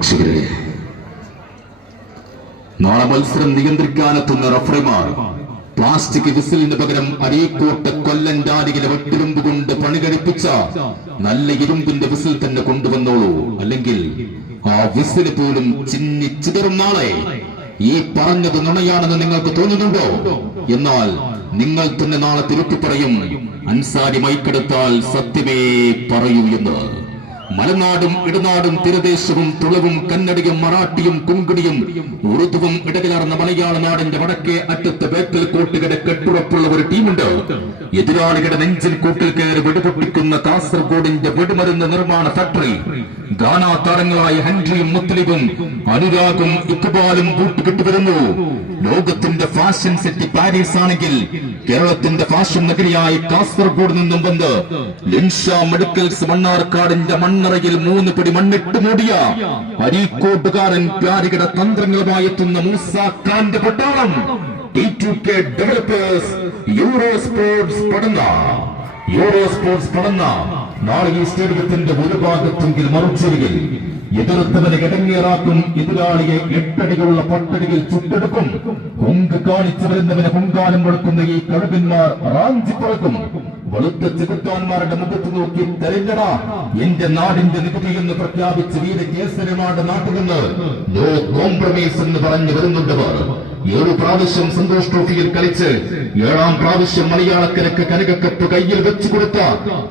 പ്രേക്ഷകരെ, നാളെ മത്സരം നിയന്ത്രിക്കാനെത്തുന്ന റഫറിമാർ പ്ലാസ്റ്റിക് വിസിലിന് പകരം അരീക്കോട്ട് കൊല്ലൻഡാലിയിലെ വെട്ടിരുമ്പ് കൊണ്ട് പണികഴിപ്പിച്ച നല്ല ഇരുമ്പിന്റെ വിസിൽ തന്നെ കൊണ്ടുവന്നോളൂ. അല്ലെങ്കിൽ ആ വിസില് പോലും ചിന്നിച്ചിതറും. നാളെ ഈ പറഞ്ഞത് നുണയാണെന്ന് നിങ്ങൾക്ക് തോന്നുന്നുണ്ടോ? എന്നാൽ നിങ്ങൾ തന്നെ നാളെ തിരുത്തി പറയും, അൻസാരി മൈക്കെടുത്താൽ സത്യമേ പറയൂ എന്ന്. മലനാടും ഇടനാടും തീരദേശവും തുളവും കന്നഡിയും മറാഠിയും കുങ്കിടിയും ഉറുദുവും ഇടകലർന്ന മലയാള നാടിന്റെ വടക്കേ അറ്റത്ത് ബേക്കൽ കോട്ടുകടെ കെട്ടുറപ്പുള്ള ഒരു ടീമുണ്ട്. എതിരാളികളുടെ നെഞ്ചിൽ കൂട്ടിൽ കയറി വെടിപൊട്ടിക്കുന്ന കാസർഗോഡിന്റെ വെടിമരുന്ന് നിർമ്മാണ ഫാക്ടറി. ഗാനാ താരങ്ങളായ ഹൻറിയും മുത്തലിബും അനുരാഗും ഇക്ബാലും കൂട്ടുകെട്ടുവരുന്നു. ലോകത്തിന്റെ ഫാഷൻ സിറ്റി പാരീസ് ആണെങ്കിൽ കേരളത്തിന്റെ ഫാഷൻ നഗരിയായ കാസർഗോഡ് നിന്നും വന്ന് ലിൻഷ മെഡിക്കൽസ് മണ്ണാർക്കാടിന്റെ മണ്ണറയിൽ 3 പിടി മണ്ണിട്ട് മൂടിയ അരീക്കോട്ടുകാരൻ പ്യാരികയുടെ തന്ത്രങ്ങളുമായി എത്തുന്ന മൂസ ഖാന്റെ പട്ടാളം. T2K ഡെവലപ്പേഴ്സ് യൂറോ സ്പോർട്സ് പടന്ന നാളെ ഈ സ്റ്റേഡിയത്തിന്റെ ഒരു ഭാഗത്തെങ്കിൽ മറുചേരിയിൽ എതിർത്തവനെ ഇടങ്ങേറാക്കും. എതിരാളിയെ 8 അടികളുള്ള പട്ടടിയിൽ ചുട്ടെടുക്കും. ഹുങ്ക് കാണിച്ചു വരുന്നവനെ ഹുങ്കാലം കൊടുക്കുന്ന ഈ കഴുകന്മാർ റാഞ്ചി പറക്കും. വെളുത്ത ചെകുത്താന്മാരുടെ മുഖത്ത് നോക്കി തെരഞ്ഞെടാ എന്റെ നാടിന്റെ നികുതി എന്ന് പ്രഖ്യാപിച്ച് വീരകേസരമാരുടെ നാട്ടിൽ നിന്ന് നോ കോംപ്രമൈസ് എന്ന് പറഞ്ഞു വരുന്നുണ്ടവർ. 7 പ്രാവശ്യം സന്തോഷ് ട്രോഫിയിൽ കളിച്ച് 7ാം പ്രാവശ്യം മലയാളക്കരക്ക് കനകക്കപ്പ് കയ്യിൽ വെച്ചു കൊടുത്ത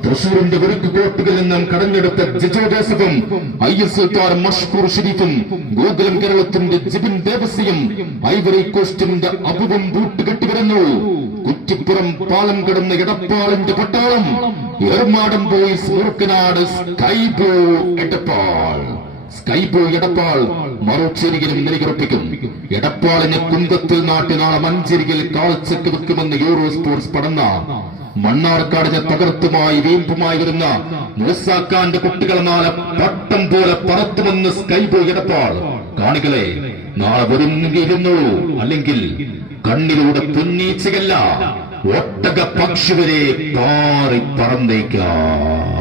തൃശൂരിന്റെ വെറുക്ക് കോട്ടുകളിൽ നിന്നും കടഞ്ഞെടുത്ത ജിജോ ജോസഫും ISL താരം മഷ്കൂർ ഷരീഫും ഗോകുലം കേരളത്തിന്റെ ജിബിൻ ദേവസിയും ഐവറി കോസ്റ്റിന്റെ അബുവും കൂട്ടുകെട്ടിവരുന്നു. കുറ്റിപ്പുറം പാലം കടന്ന എടപ്പാളിന്റെ പട്ടാളം. എർമാടം ബോയ്സ് മുറുക്കനാട് സ്കൈബോ എടപ്പാൾ മറുചേരിയിലും നിലയുറപ്പിക്കും. എടപ്പാളിനെ കുന്തത്തിൽ നാട്ടി നാളെ മഞ്ചേരിയിൽ കാൽച്ചക്ക് വെക്കുമെന്ന് യൂറോ സ്പോർട്സ് പടന്ന മണ്ണാർക്കാടിനെ തകർത്തുമായി വീമ്പുമായി വരുന്ന മൂസാക്കാന്റെ കുട്ടികൾ നാളെ പട്ടം പോലെ പറത്തുമെന്ന് സ്കൈബോ എടപ്പാൾ. കാണികളെ, നാളെ വരുന്നുള്ളൂ, അല്ലെങ്കിൽ കണ്ണിലൂടെ പുന്നീച്ചയല്ല ഒട്ടക പക്ഷി വരെ പാറി പറന്നേക്കാം.